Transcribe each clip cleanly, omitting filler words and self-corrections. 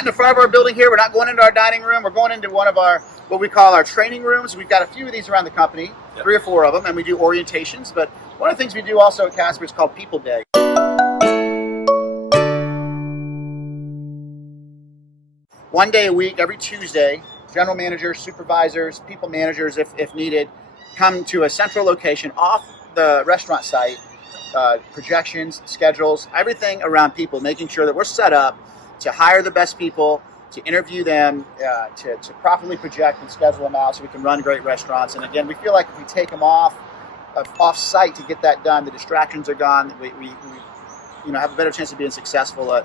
in the front of our building here. We're not going into our dining room. We're going into one of our, what we call our training rooms. We've got a few of these around the company, 3 or 4 of them, and we do orientations. But one of the things we do also at Casper is called People Day. One day a week, every Tuesday, general managers, supervisors, people managers, if needed, come to a central location off the restaurant site, projections, schedules, everything around people, making sure that we're set up to hire the best people, to interview them, to properly project and schedule them out so we can run great restaurants. And again, we feel like if we take them off site to get that done, the distractions are gone. We have a better chance of being successful at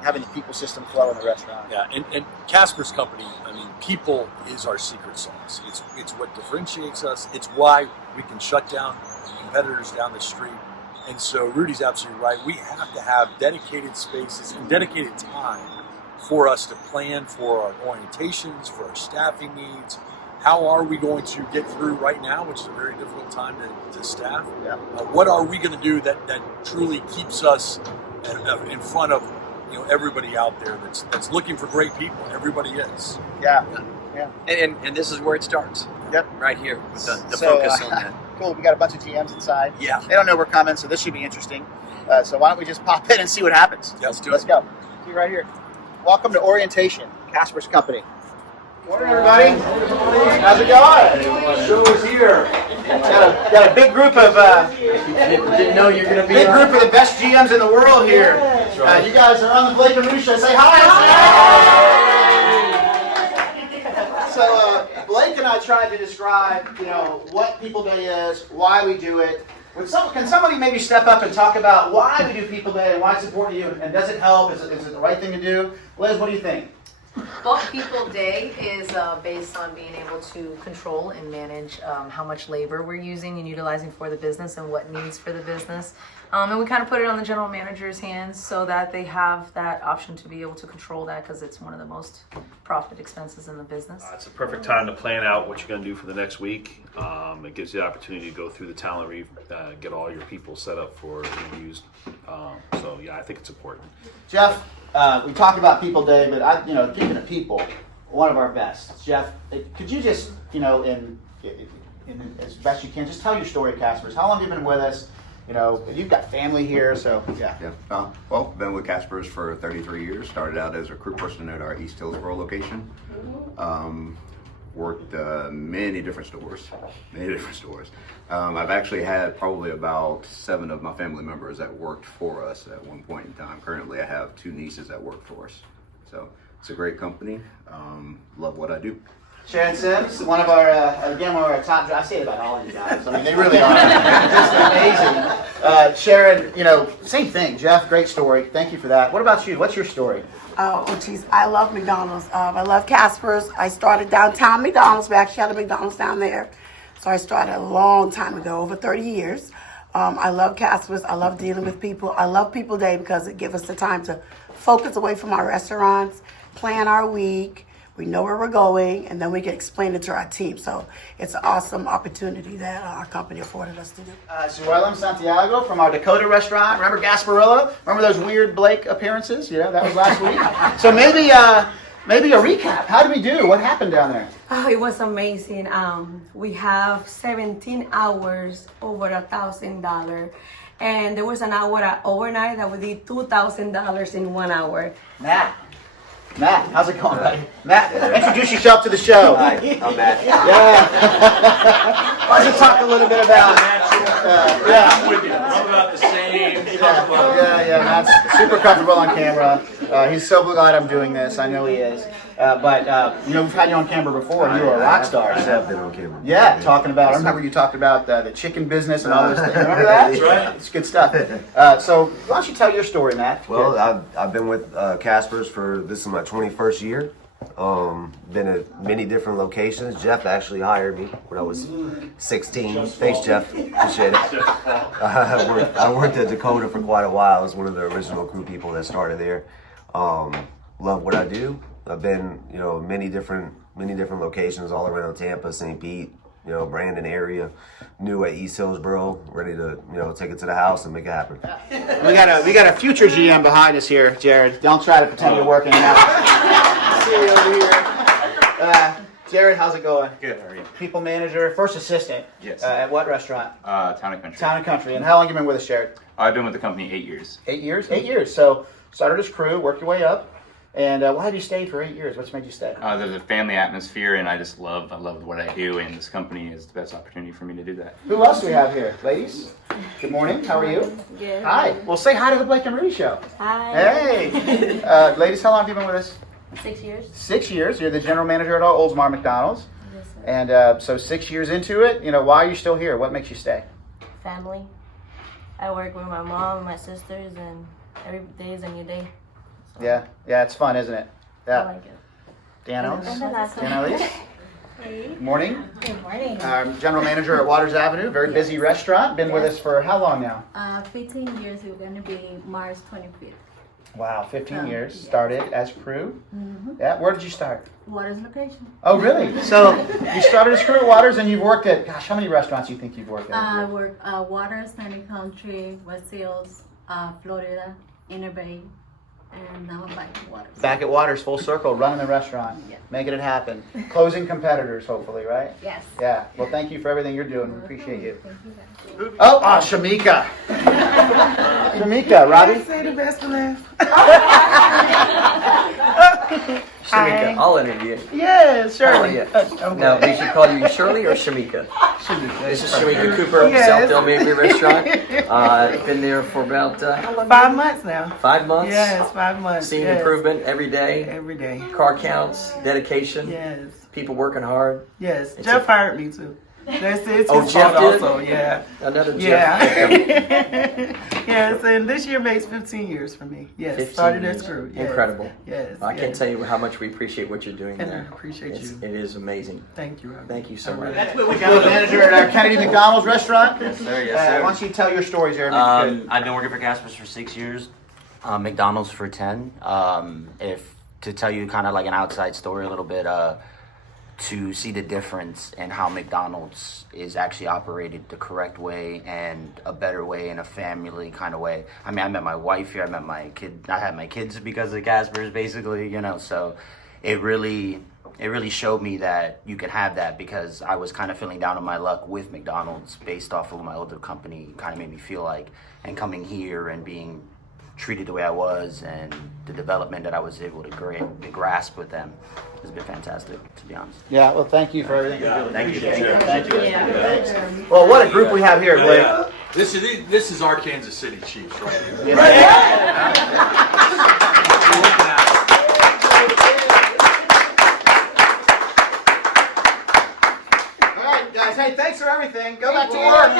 having the people system flow in the restaurant. Yeah, and Casper's company, I mean, people is our secret sauce. It's what differentiates us. It's why we can shut down competitors down the street. And so Rudy's absolutely right. We have to have dedicated spaces and dedicated time for us to plan for our orientations, for our staffing needs. How are we going to get through right now, which is a very difficult time to staff? Yeah. What are we going to do that truly keeps us in front of everybody out there that's looking for great people? Everybody is. Yeah. And this is where it starts. Yep. Right here with the focus on that. Cool. We got a bunch of GMs inside. Yeah. They don't know we're coming, so this should be interesting. So why don't we just pop in and see what happens? Yeah, let's do it. Let's go. See you right here. Welcome to orientation, Casper's company. Morning, everybody. How's it going? Show is here. Got a big group of Didn't know you're going to be big group of the best GMs in the world here. You guys are on the Blake and Rudy show. Say hi. So Blake and I tried to describe, what People Day is, why we do it. Can somebody maybe step up and talk about why we do People Day and why it's important to you, and does it help? Is it the right thing to do? Liz, what do you think? Well, People Day is based on being able to control and manage how much labor we're using and utilizing for the business and what needs for the business. And we kind of put it on the general manager's hands so that they have that option to be able to control that, because it's one of the most profit expenses in the business. It's a perfect time to plan out what you're going to do for the next week. It gives you the opportunity to go through the talent brief, get all your people set up for interviews. So yeah, I think it's important. Jeff, we talked about People Day, but speaking of people, one of our best. Jeff, could you just, in as best you can, just tell your story, Casper's. How long have you been with us? You've got family here, so yeah. Well, been with Casper's for 33 years. Started out as a crew person at our East Hillsboro location. Worked many different stores. I've actually had probably about 7 of my family members that worked for us at one point in time. Currently, I have 2 nieces that work for us. So it's a great company. Love what I do. Sharon Sims, one of our top. I say it about all of you guys. I mean, they really are just amazing. Sharon, same thing. Jeff, great story. Thank you for that. What about you? What's your story? Oh, geez, I love McDonald's. I love Casper's. I started downtown McDonald's. We actually had a McDonald's down there. So I started a long time ago, over 30 years. I love Casper's. I love dealing with people. I love People Day because it gives us the time to focus away from our restaurants, plan our week. We know where we're going, and then we can explain it to our team. So it's an awesome opportunity that our company afforded us to do. Zuelem, Santiago from our Dakota restaurant. Remember Gasparilla? Remember those weird Blake appearances? That was last week. So maybe a recap. How did we do? What happened down there? Oh, it was amazing. We have 17 hours over $1,000. And there was an hour overnight that we did $2,000 in 1 hour. Matt, how's it going, buddy? Matt, introduce yourself to the show. Hi, I'm Matt. Yeah. Why don't you talk a little bit about I'm with you. I'm about the same. Yeah, Matt's super comfortable on camera. He's so glad I'm doing this. I know he is. But we've had you on camera before. You were a rock star. I have been on camera. Yeah, I remember you talked about the chicken business and all those things. Remember that? That's right. It's good stuff. So why don't you tell your story, Matt? Well, I've been with Casper's this is my 21st year. Been at many different locations. Jeff actually hired me when I was 16. Thanks, Jeff. Appreciate it. I worked at Dakota for quite a while. I was one of the original crew people that started there. Love what I do. I've been, many different locations all around Tampa, St. Pete, Brandon area. New at East Hillsboro, ready to, take it to the house and make it happen. We got a future GM behind us here, Jared. Don't try to pretend you're working now. see over here. Jared, how's it going? Good, how are you? People manager, first assistant. Yes. At what restaurant? Town and Country. Town and Country. And how long have you been with us, Jared? I've been with the company 8 years. 8 years? 8 years. So started as crew, worked your way up. And why have you stayed for 8 years? What's made you stay? There's a family atmosphere, and I love what I do, and this company is the best opportunity for me to do that. Who else do we have here? Ladies? Good morning. How are you? Good. Hi. Well, say hi to the Blake and Rudy show. Hi. Hey. Ladies, how long have you been with us? 6 years. 6 years. You're the general manager at Oldemar McDonald's. Yes, sir. And so 6 years into it, why are you still here? What makes you stay? Family. I work with my mom and my sisters, and every day is a new day. So Yeah, it's fun, isn't it? Yeah. I like it. Danos? And the last one. Danos? Hey. Good morning. Good morning. General manager at Waters Avenue, very busy restaurant. Been with us for how long now? 15 years. We're going to be March 25th. Wow, 15 years. Started as crew. Mm-hmm. Yeah, where did you start? Waters location. Oh, really? So you started as crew at Waters, and you've worked at, gosh, how many restaurants do you think you've worked at? I work Waters, Sunny Country, West Hills, Florida, Inner Bay, and now I'm back at Waters. Back at Waters, full circle, running the restaurant, Yeah. making it happen. Closing competitors, hopefully, right? Yes. Yeah. Well, thank you for everything you're doing. We appreciate you. Thank you, guys. Shameka. Shameka, Robby? Say the best for last. Shameka, I'll interview you. Yeah, How are you? Now, we should call you Shirley or Shameka? This is Shameka Cooper, Yes. South Del Maybury Restaurant. Been there for about 5 months now. 5 months. Yes, 5 months. Seeing yes. improvement every day. Every day. Car counts, dedication, Yes. people working hard. Yes. It's Jeff hired me too. That's it. Oh, Jeff did? Also, yeah. Another Jeff. Yeah. Yes, and this year makes 15 years for me. Yes. 15 Started as years. crew. Yes. Incredible. Yes. I can't yes. tell you how much we appreciate what you're doing And I there. appreciate you. It is amazing. Thank you, Robby. Thank you so much. That's what we got. The manager at our Kennedy McDonald's restaurant. Yes, sir. Yes, sir. Why don't you tell your stories, Aaron? if you could. I've been working for Casper's for 6 years, McDonald's for 10. If to tell you kind of like an outside story a little bit, to see the difference in how McDonald's is actually operated the correct way and a better way in a family kind of way. I mean, I met my wife here. I met my kid. I had my kids because of Casper's, basically. So it really showed me that you can have that, because I was kind of feeling down on my luck with McDonald's based off of my older company. Kind of made me feel like, and coming here and being treated the way I was, and the development that I was able to grasp with them has been fantastic, to be honest. Yeah, well, thank you for everything you're doing. Thank you. Thank you. Thanks. Well, what a group we have here, Blake. Yeah. This is our Kansas City Chiefs right here. All right, guys. Hey, thanks for everything. Go back to work.